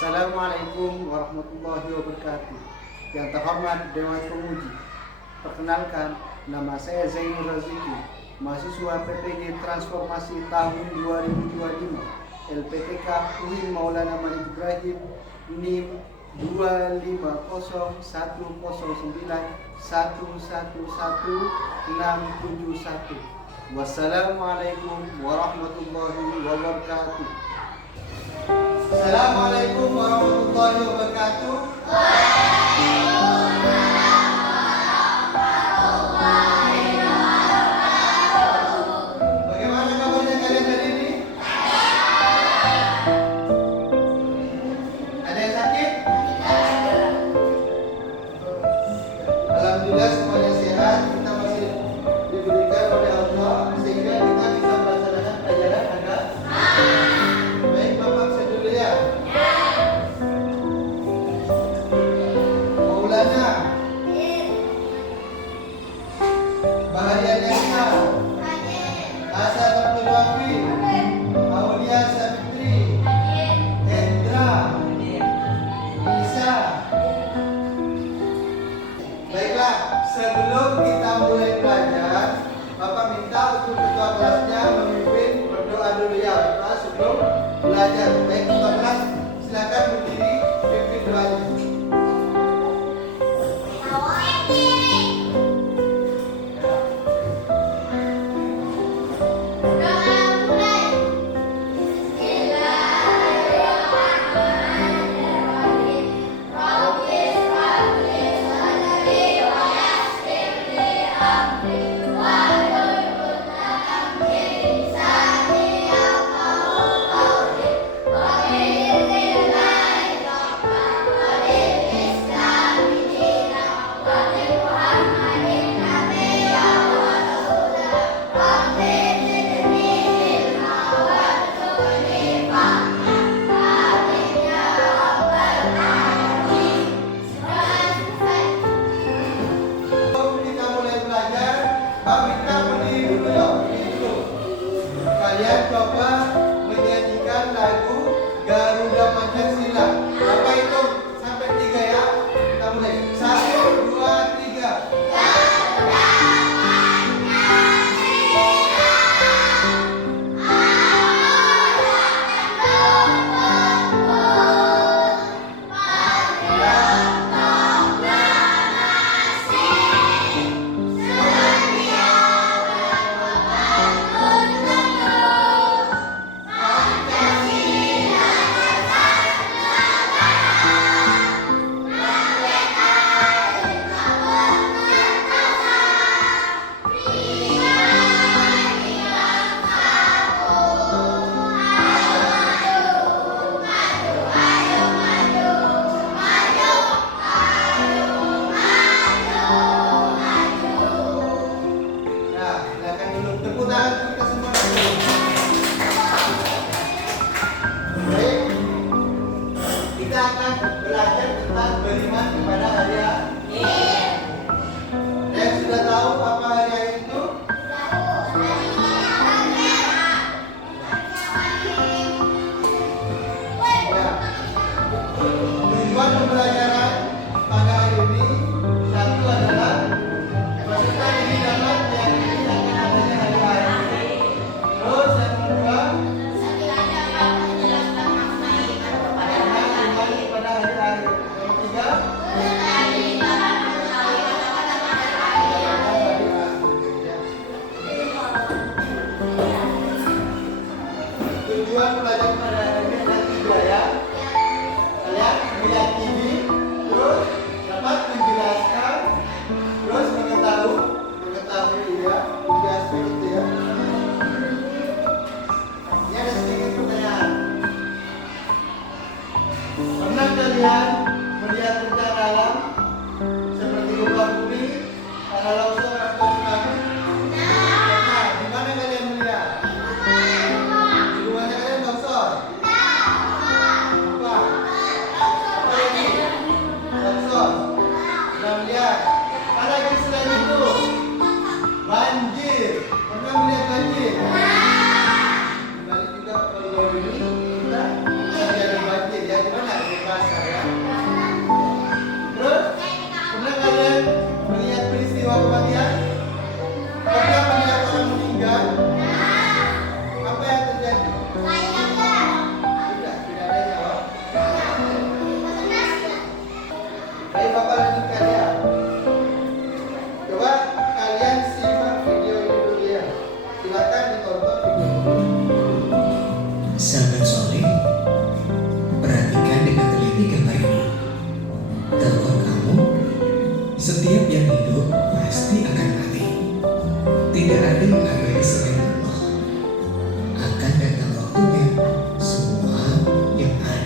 Assalamualaikum warahmatullahi wabarakatuh. Yang terhormat Dewan Penguji, perkenalkan, nama saya Zainur Raziki, mahasiswa PPG Transformasi tahun 2025, LPTK UIN Maulana Malik Ibrahim, NIM 25011111671. Wassalamualaikum warahmatullahi wabarakatuh. Assalamualaikum warahmatullahi wabarakatuh. Bagaimana kabarnya kalian hari ini? Ada yang sakit? Alhamdulillah semuanya sehat. Kita masih diberikan oleh Allah sehingga kita bisa melaksanakan pelajaran agama. Baik, Bapak saya dulu ya. Maulana Baharian Yasa Asad Abdul Wafi Aulia Sabitri Hendra Isa. Baiklah, sebelum kita mulai belajar, Bapak minta untuk ketua kelasnya memimpin berdoa dulu ya Bapak sebelum belajar. Baik, ketua kelas silakan berdiri pimpin doanya. Kalian coba menyanyikan lagu Garuda Pancasila. Bapak hitung sampai 3 ya. Kita mulai. 1, 2, 3. Tujuan pelajaran pada hari ini ada 3 ya. Kalian meyakini, terus dapat menjelaskan, terus mengetahui ya, 3 aspek itu ya. Ini ada sedikit pertanyaan. Pernah kalian melihat bencana alam seperti gempa bumi, tanah longsor atau tsunami? Nah, di mana kalian melihat? Banjir, pernah melihat banjir? Kembali juga kalau ini kita ada banjir ya, di mana?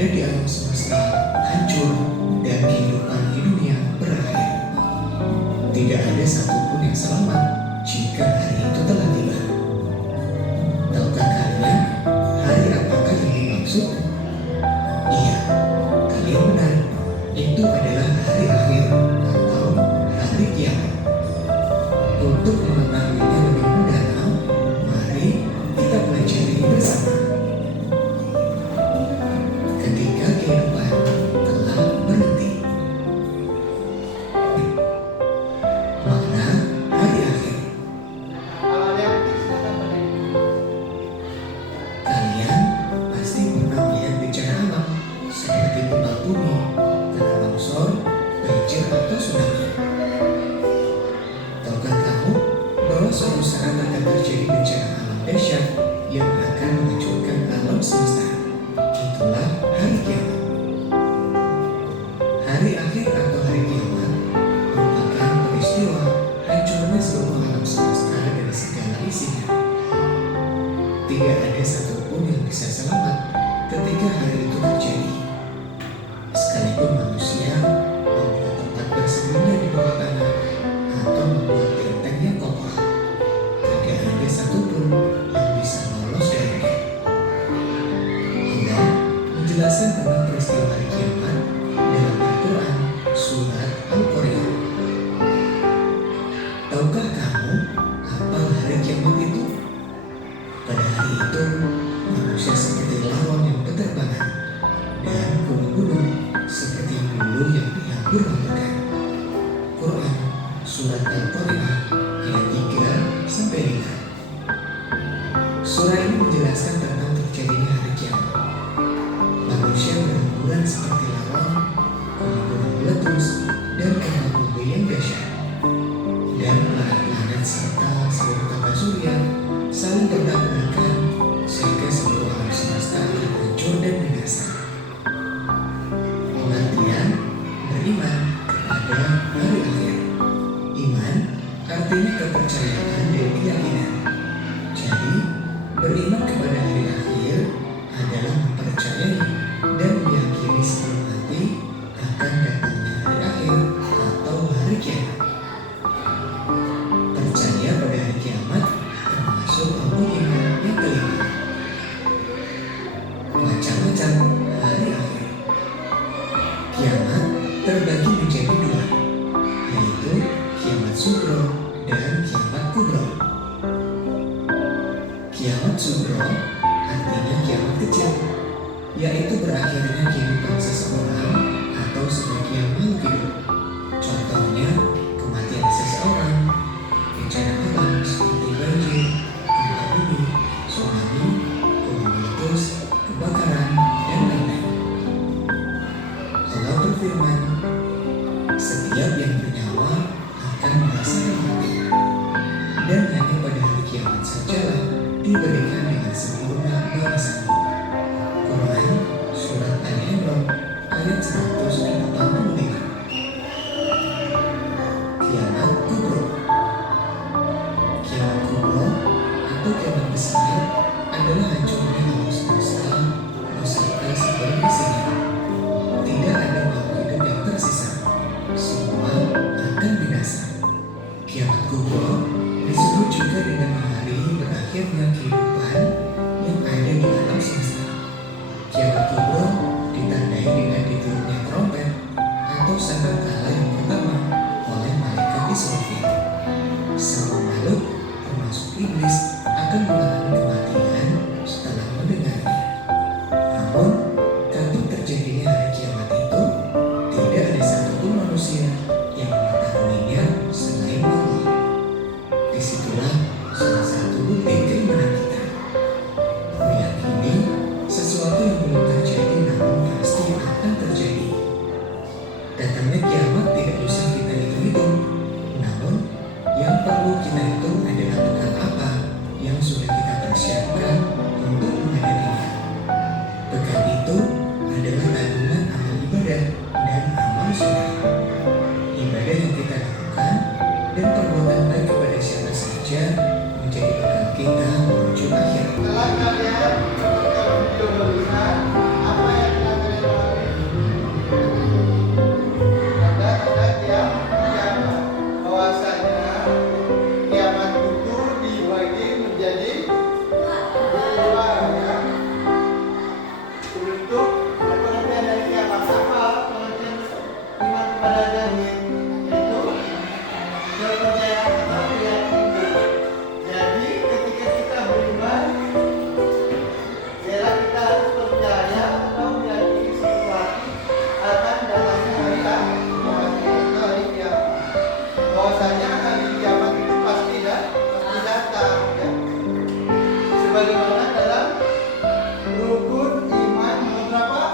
ada di alam semesta hancur dan kehidupan di dunia berakhir. Tidak ada satupun yang selamat jika hari itu telah tiba. Tahukah kalian hari apakah yang dimaksud? Iya, kalian benar. Itu adalah hari akhir atau hari kiamat. Untuk mengetahuinya lebih mendalam, mari kita pelajari bersama. Ketika kehidupan telah berhenti. Makna hari akhir. Kalau ada yang silakan Pak. Kalian pasti pernah melihat bencana alam seperti gempa bumi, tanah longsor, banjir atau tsunami. Tahukah kamu bahwa suatu saat akan terjadi bencana alam dahsyat yang akan menghancurkan alam semesta? Itulah hari kiamat. Hari akhir atau hari kiamat merupakan peristiwa hancurnya seluruh alam semesta dan segala isinya. Tidak ada satupun yang bisa selamat ketika hari itu terjadi. Sekalipun manusia membuat tempat bersembunyi di bawah tanah atau membuat benteng yang kokoh, tidak ada satupun yang bisa lolos darinya. Allah menjelaskan tentang peristiwa hari kiamat dalam Al-Quran surat Al-Qari'ah. Tahukah kamu apa hari kiamat itu? Pada hari itu, manusia seperti lawan yang berterbangan dan gunung-gunung seperti bulu yang dihambur-hamburkan. Quran surat Al-Qari'ah ayat 3-5. Surah ini menjelaskan tentang terjadinya hari kiamat. Manusia berhamburan seperti lawan, gunung-gunung meletus, dan gempa bumi yang dahsyat. Dan planet-planet serta seluruh tata surya saling bertabrakan sehingga seluruh alam semesta akan hancur dan binasa. Pengertian beriman kepada hari akhir. Iman artinya kepercayaan dan keyakinan. Jadi, beriman kepada hari akhir adalah mempercayai dan meyakini sebelum mati akan datangnya hari akhir atau hari kiamat. Percaya pada hari kiamat termasuk rukun iman yang kelima. Macam-macam hari akhir. Kiamat terbagi menjadi dua, yaitu kiamat sugro dan kiamat kubro. Kiamat sugro artinya kiamat kecil, yaitu berakhirnya kehidupan seseorang atau sebagian makhluk hidup. Contohnya kematian seseorang, bencana alam seperti banjir, gempa bumi, tsunami, gunung meletus, kebakaran, dan lain-lain. Allah berfirman, setiap yang bernyawa akan merasakan mati, dan hanya pada hari kiamat sajalah diberikan dengan sempurna balasan. Quran surat Al-Imran ayat 185. Kiamat kubro. Kiamat kubro atau kiamat besar adalah hancurnya alam semesta beserta segala isinya. Tidak ada makhluk hidup yang tersisa. Semua akan binasa. Kiamat kubro disebut juga dengan hari berakhirnya kehidupan yang ada di alam semesta. Kiamat kubro ditandai dengan ditiupnya trompet atau sangkakala yang pertama oleh malaikat di surga. Semua makhluk termasuk iblis akan mengalami kematian Nah, pengertian dari kiamat apa? Pengertian iman kepada jahit itu kepercayaan atau keyakinan. Jadi ketika kita beriman, ya kita harus percaya atau meyakini sesuatu akan datangnya hari akhir, yaitu hari kiamat. Bahwasanya hari kiamat itu pasti datang, ya. Sebagaimana dalam rukun iman nomor berapa?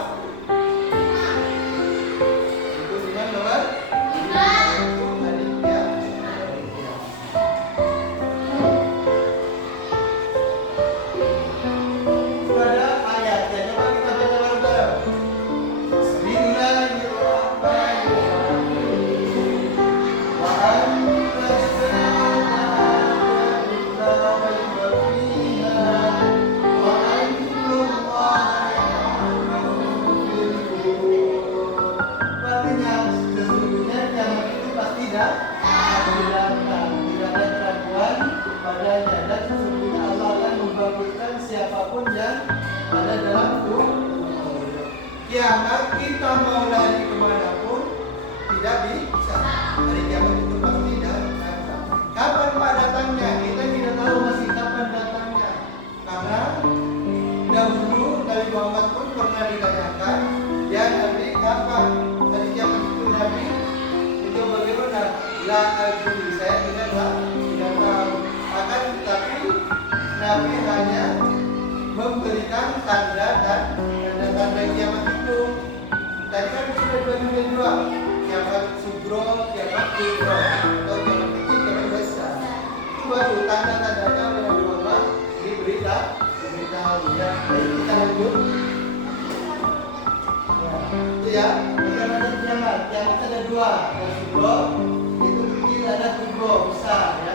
Rukun iman nomor 5, itu hari kiamat. Ada ayatnya, coba kita baca bareng-bareng. Bismillahirrahmanirrahim. Wa antasna fiha wa artinya sesungguhnya kiamat itu pasti datang, tidak ada keraguan padanya, dan sesungguhnya Allah akan membangkitkan siapapun yang ada dalam kubur. Kiamat kita mau lari kemanapun tidak bisa. Hari kiamat itu pasti datang. Kapan Pak datangnya? Kita tidak tahu masih kapan datangnya. Karena dahulu Nabi Muhammad pun pernah ditanyakan, ya Nabi, kapan hari kiamat itu? Nabi itu bagaimana? La adri, saya tidak tahu. Akan tetapi Nabi hanya memberikan tanda dan tanda-tanda kiamat itu. Tadi kan sudah dibagi dua, kiamat sugro, kiamat kubro, atau kiamat kecil, kiamat besar. Itu baru tanda-tandanya oleh Nabi Muhammad diberitahu, ya. Baik, kita lanjut. Ya, itu ya, bukan ada kiamat ada dua, ada sugro, itu kecil, ada kubro, besar, ya.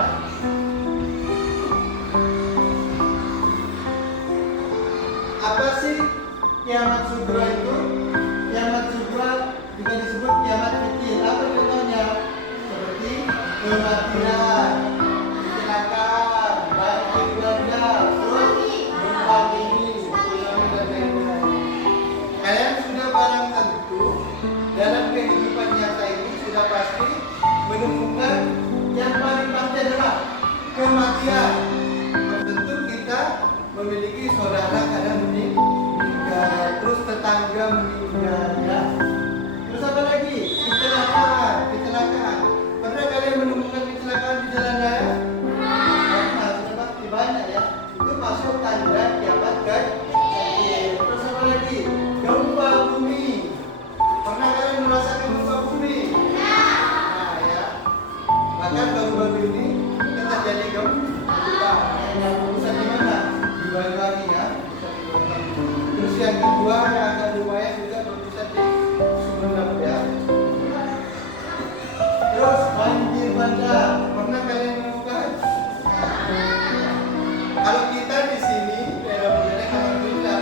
Apa sih kiamat sugro itu? Kiamat sugro juga disebut kiamat kecil. Apa contohnya? Seperti kematian, kecelakaan, banjir bandang, terus gempa bumi, tsunami dan lain-lain. Kalian sudah barang tentu dalam kehidupan nyata ini sudah pasti menemukan yang paling pasti adalah kematian. Tentu kita memiliki saudara kadang meninggal, terus tetangga meninggal, ya. Terus apa lagi? Kecelakaan. Pernah kalian menemukan kecelakaan di jalan raya? Pernah, sudah pasti banyak, ya. Itu masuk tanda kiamat kan? Terus apa lagi? Gempa bumi. Pernah kalian merasakan gempa bumi? Nah, ya. Bahkan baru-baru ini kita terjadi gempa. Yang urusan di mana? Di Banyuwangi, ya. Terus yang kedua yang agak lumayan juga berpusat di Sumeneb, ya. Terus banjir bandang, pernah kalian menemukan? Kalau kita di sini daerah Bojonegoro alhamdulillah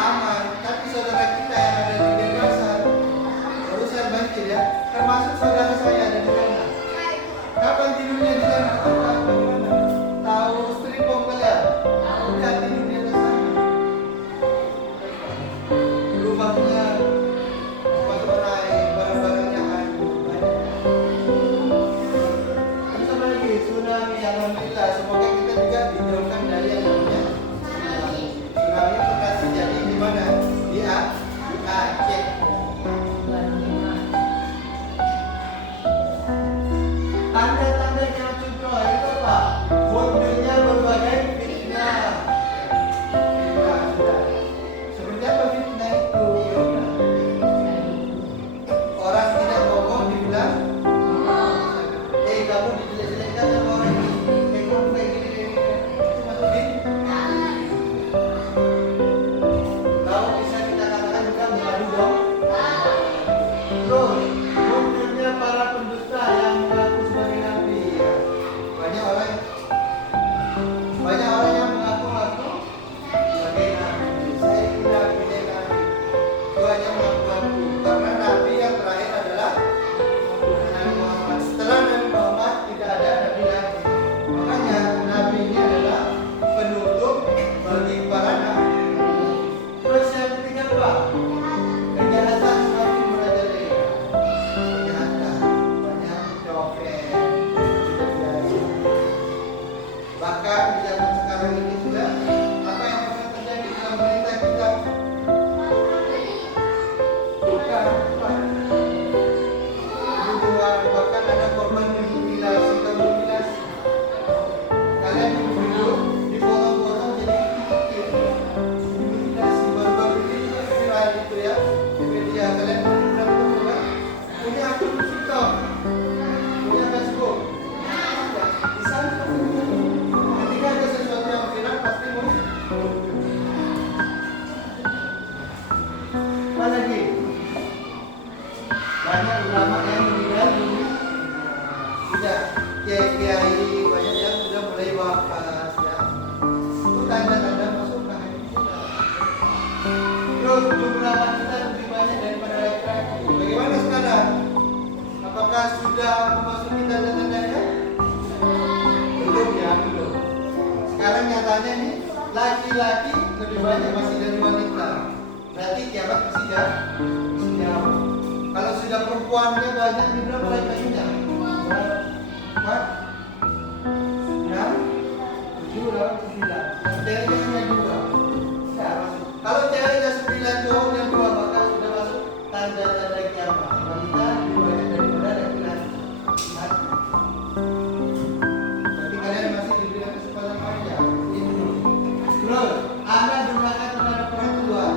aman, tapi saudara kita yang ada di Denpasar urusan banjir, ya. Termasuk saudara saya ada di sana. Kapan tidurnya di sana? Tahu stripong kalian? Udah tidur di atas sana. Rumahnya masuk naik, barang-barangnya hancur. Terus apa lagi? Tsunami, alhamdulillah. Semoga kita juga dijauhkan dari yang namanya tsunami. Tsunami pernah terjadi di mana? Di Aceh. Tanda-tandanya sugro itu apa? Munculnya berbagai fitnah. Sudah. Seperti apa fitnah itu? Orang tidak ngomong dibilang, kamu dijelek-jelekkan sama orang ini. Kamu kayak gini. Itu masuk fitnah. Kalau bisa kita katakan juga mengadu Apa lagi? Banyak ulama yang meninggal dunia. Tidak, kiai-kiai banyak yang sudah mulai wafat ya. Itu tanda-tanda masuk ke hari kita. Terus jumlah wanita lebih banyak daripada laki-laki. Bagaimana sekarang? Apakah sudah memasuki tanda-tandanya? Belum ya, belum. Sekarang nyatanya nih, laki-laki lebih banyak masih dari wanita. Berarti kiamat masih jauh. Kalau sudah perempuannya banyak, ini berapa laki-lakinya? 4, 6, 7, 9. Ceweknya hanya 2. Nah, kalau ceweknya 9, cowoknya 2, maka sudah masuk tanda-tanda kiamat. Wanita lebih banyak daripada laki-laki. Tapi kalian masih diberikan kesempatan panjang. Itu. Terus, Anda durhaka terhadap orang tua.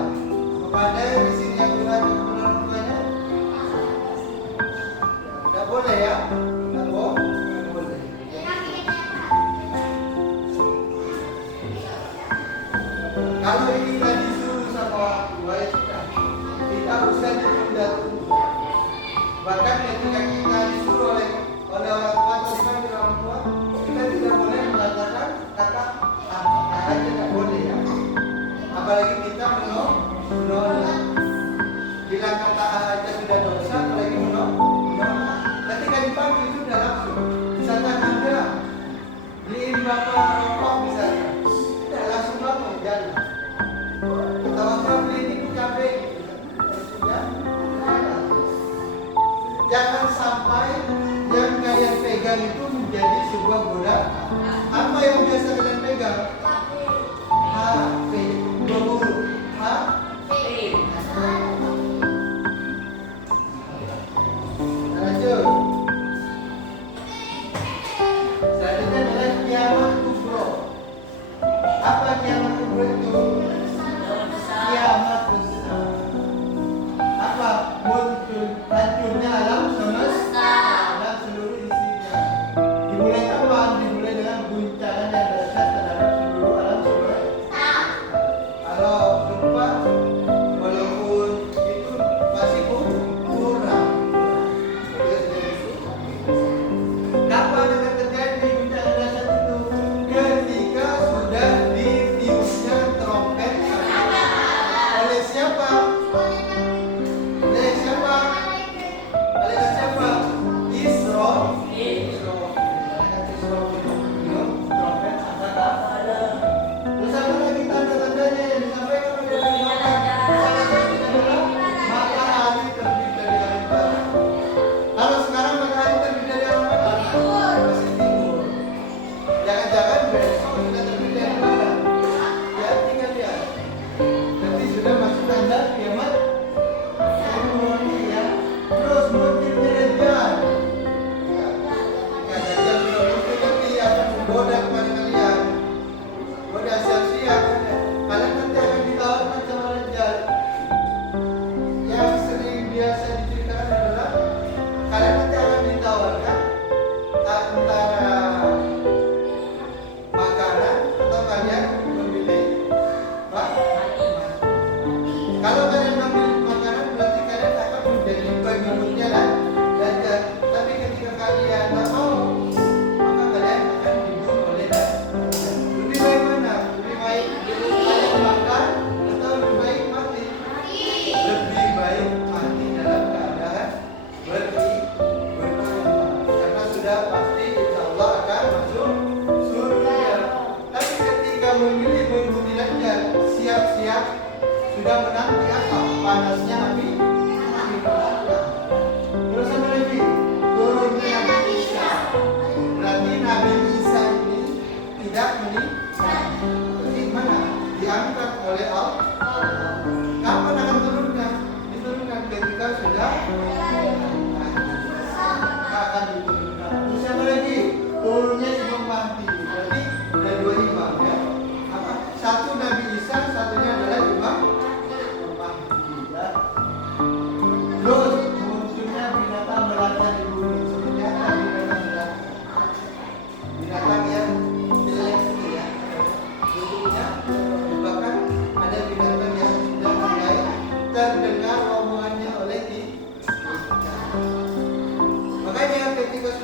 Kepada di sini yang durhaka kepada orang tuanya, tidak boleh ya. Tidak boleh. Kalau ini nggak disuruh sama orang tua ya sudah, tidak usah ditunda-tunda. Bahkan ketika kita disuruh oleh orang tua atau dipanggil orang tua, kita tidak boleh mengatakan kata aja, tidak boleh ya. Apalagi kita menolak. Bilang kata aja sudah dosa, apalagi menolak. Ketika dipanggil itu sudah langsung. Misalkan Anda beliin bapak rokok misalnya, tidak langsung bangun jalan. Atau Anda beliin itu cabai gitu. Sudah. Jangan sampai yang kalian pegang itu menjadi sebuah godaan. Apa yang biasa kalian pegang? HP, 2 huruf. HP. Lanjut. Selanjutnya adalah kiamat kubro. Apa kiamat kubro itu? Kiamat besar. Apa? Muncul hancurnya alam semesta dan seluruh isinya. Dimulai kapan? Dimulai dengan guncangan yang dahsyat terhadap seluruh alam semesta. Kalau gempa, walaupun itu masih kurang. Kapan akan terjadi guncangan dahsyat itu? Ketika sudah ditiupnya trompet oleh siapa? Oleh siapa? Malaikat siapa? Israfil. Malaikat Israfil. Trompet sangkakala. Terus apa lagi tanda-tandanya yang disampaikan oleh Nabi Muhammad? Salah satunya adalah matahari terbit dari arah barat. Kalau sekarang matahari terbit dari arah barat, masih timur. Jangan-jangan besok sudah terbit dari barat. Ya, tinggal lihat. Nanti sudah masuk tanda kiamat. Ya. Terus munculnya Dajjal. Ya, Dajjal sudah muncul nanti akan menggoda kepada kalian. Goda siap-siap. Kalian nanti akan ditawarkan sama Dajjal. Yang sering biasa diceritakan adalah kalian nanti akan ditawarkan antara makanan atau kalian memilih kalau kalian memilih makanan berarti kalian akan menjadi pengikutnya Dajjal. Tapi ketika kalian tak mau, maka kalian akan dibunuh oleh Dajjal. Lebih baik mana? Lebih baik kalian makan atau lebih baik mati? Lebih baik mati dalam keadaan beriman. Karena sudah pasti insya Allah akan masuk surga. Tapi ketika memilih mengikuti Dajjal, siap-siap sudah menanti apa? Panasnya api neraka. Terus apa lagi? Turunnya Nabi Isa. Berarti Nabi Isa ini tidak meninggal. Berarti mana? Diangkat oleh Allah. Kapan akan turunnya? Diturunkan ketika sudah akan diturunkan. Terus apa lagi? Turunnya sebelum mati. Berarti ada 2 imam ya. Apa? Satu Nabi Isa, satunya adalah imam. Terus munculnya binatang melata di bumi. Sebenarnya binatang melata. Binatang yang jelek ya. Bentuknya bahkan ada binatang yang sudah mulai terdengar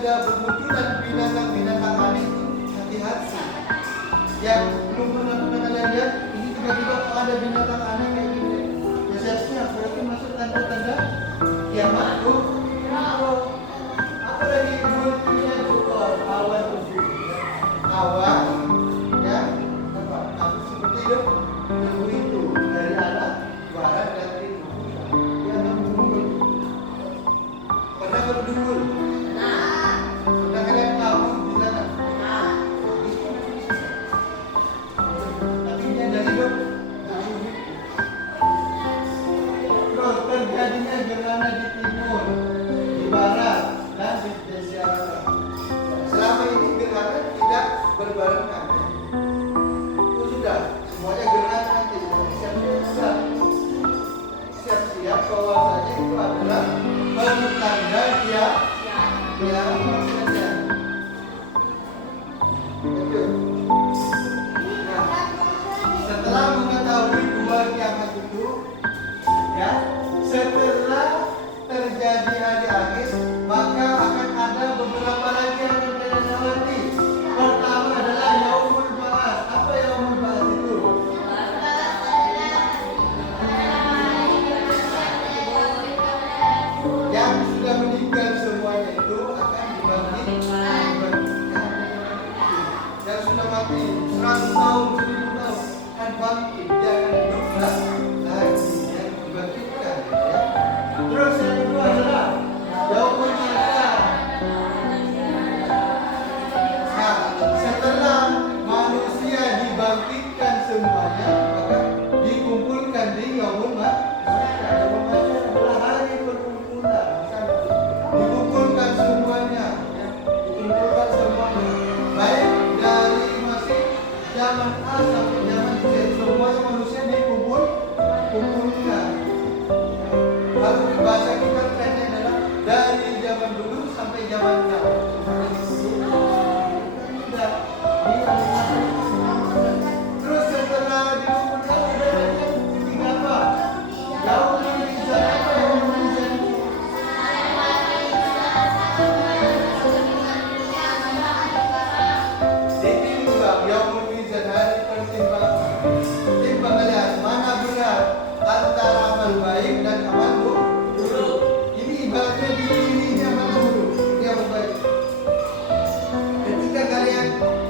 sudah bermunculan binatang-binatang aneh itu hati-hati. Yang belum pernah kalian lihat, ini tiba-tiba kok ada binatang aneh kayak gini. Ya siap-siap, berarti masuk tanda-tanda kiamat tuh. Apalagi munculnya tuh awan tuh, awan, ya, apa seperti itu, debu itu dari arah barat dan timur. Dia akan berdumbul. Pernah berdumbul? Pernah kalian tahu di sana? Tapi dia dari dok. Terus terjadinya gerhana di timur, di barat, dan di Asia Barat. Selama ini gerhana tidak berbarengan. Itu sudah semuanya gerhana nanti. Siap-siap bahwasanya itu adalah pertanda dia maksudnya. Itu. Nah, setelah mengetahui dua kiamat itu, ya, setelah terjadi hari akhir, maka akan ada beberapa lagi yang kita lewati. Pertama adalah Yaumul Ba'ats. Apa Yaumul Ba'ats itu? Yang sudah meninggal semuanya itu akan dibangkitkan. Yang sudah mati 100 tahun, 1000 tahun akan bangkit. Dia akan hidup lagi, yang dibangkitkan. Ya. Terus yang kedua adalah Yaumul Mahsyar. Nah, setelah manusia dibangkitkan semuanya, maka dikumpulkan di Yaumul Mahsyar. Yaumul Mahsyar adalah hari perkumpulan. Dikumpulkan semuanya, ya. Dikumpulkan semuanya. Baik dari masih zaman A sampai zaman Z, semuanya manusia dikumpulkan. Lalu bahasa kita trennya adalah dari zaman dulu sampai zaman now. Sudah terus setelah dikumpulkan ada yang ketiga apa? Yaumul Mizan. Apa Yaumul Mizan? Ditimbang Yaumul Mizan, hari pertimbangan. Timbang kalian mana berat antara amal baik dan amal buruk. Ini ibaratnya di dirinya amal buruk, ini amal baik. Ketika kalian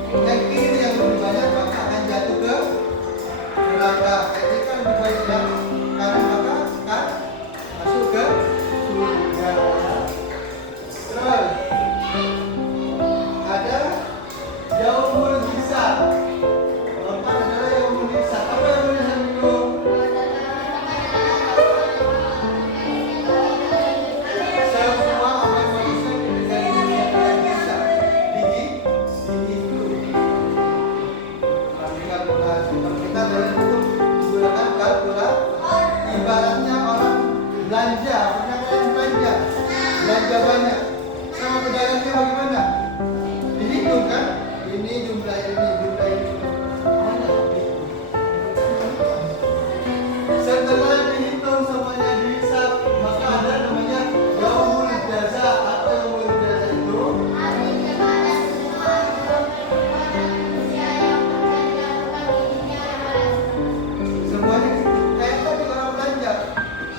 yang kiri yang lebih banyak, maka akan jatuh ke neraka. Ketika lebih baik ya, karena maka akan masuk ke surga. Terus ada Yaumul Hisab. Keempat adalah Yaumul Hisab. Apa Yaumul Hisab itu? Semua amal manusia ketika di dunia dia bisa dihitung. Tapi kalkulasi, kalau kita dalam hukum menggunakan kalkulator, ibaratnya orang belanja. Pernah kalian belanja banyak, sama pedagangnya bagaimana? Dihitung kan? Ini jumlah ini, jumlah ini. Mana dihitung? Setelah dihitung semuanya dihisab, maka ada namanya Yaumul Jaza. Apa Yaumul Jaza itu? Semuanya kayak tadi orang belanja.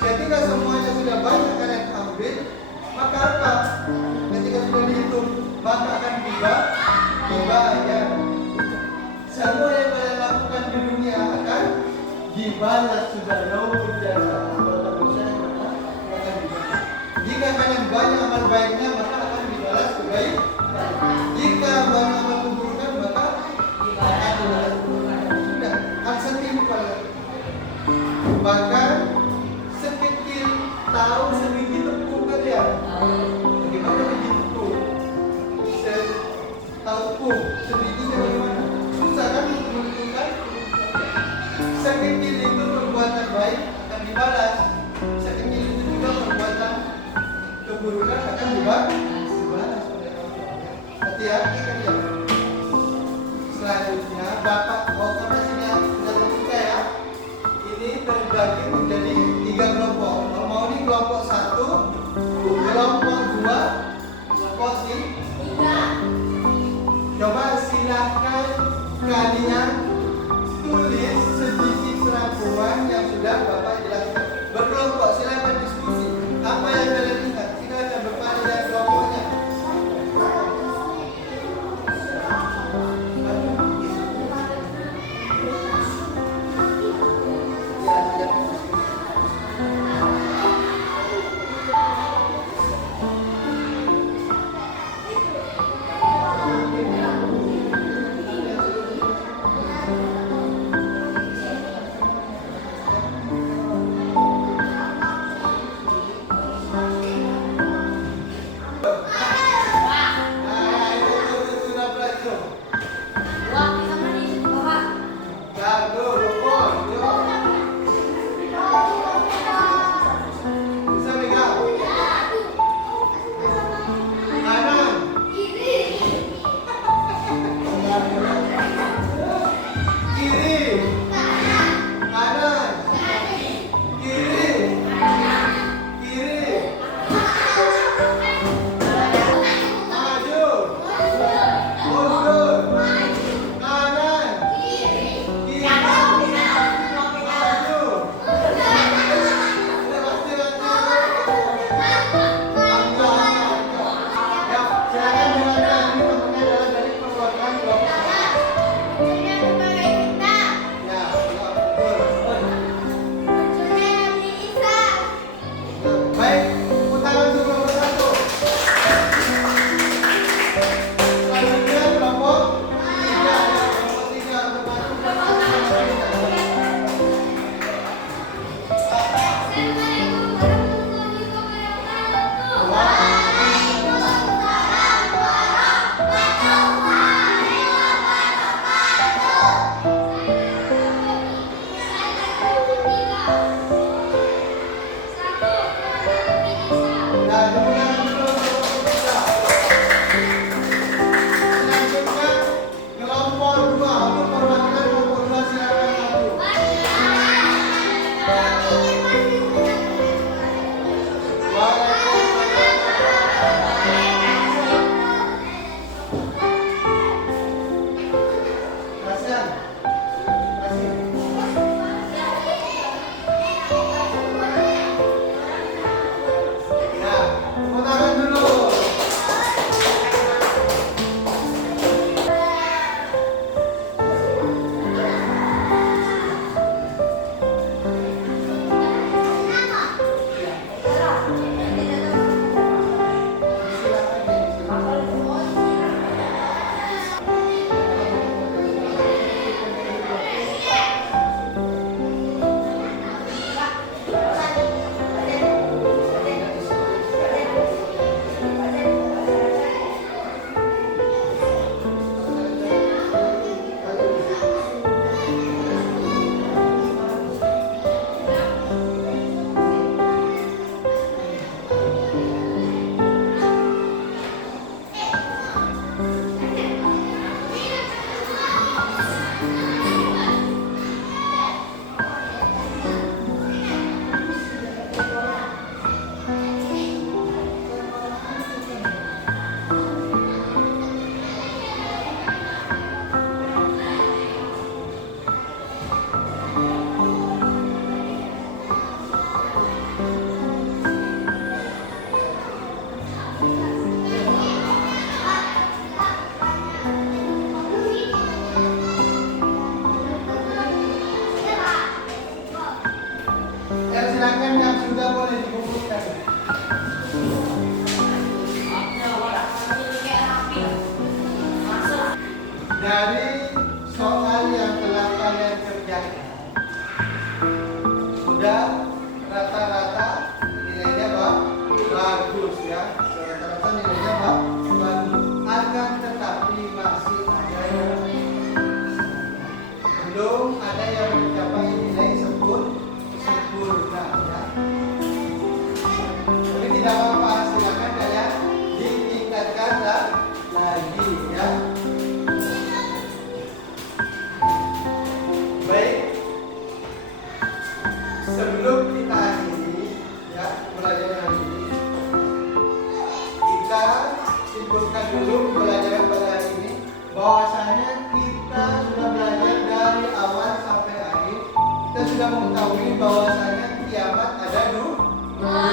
Ketika semuanya sudah banyak kalian ambil, maka apa? Ketika sudah dihitung, maka akan dibayar. Semua yang kalian lakukan di dunia akan dibalas. Sudah Yaumul Jaza. Jika kalian banyak amal baiknya, maka akan dibalas kebaikan. Jika banyak amal keburukan, maka akan dibalas keburukan. Sudah, kan setiap kalian. Bahkan sekecil tahu sebiji tepung kalian. Bagaimana biji tepung? Tahu tepung sebijinya bagaimana? Susah kan untuk menentukan. Sekecil itu perbuatan baik akan dibalas. Sekecil itu juga perbuatan keburukan akan dibalas oleh Allah. Hati-hati kalian. Selanjutnya Bapak karena sini sudah terbuka ya. Ini terbagi menjadi 3 kelompok. Mau ini kelompok 1, kelompok 2, kelompok 3. kalian tulis sedikit rangkuman yang sudah Bapak jelaskan. Berkelompok silakan diskusi. Apa yang kalian ingat? Silakan Bapak dan kelompoknya. Ya, silakan. Silakan yang sudah boleh dikumpulkan. Dari soal yang telah kalian kerjakan, sudah rata-rata nilainya bagus ya. Rata-rata nilainya bagus. Akan tetapi masih ada yang belum ada yang mencapai nilai sempurna ya. Tapi tidak apa-apa, silakan kalian ditingkatkan lagi ya. Baik, sebelum kita akhiri ya pelajaran hari ini, kita simpulkan dulu pelajaran pada hari ini bahwasanya kita sudah sudah mengetahui bahwasanya kiamat ada dua.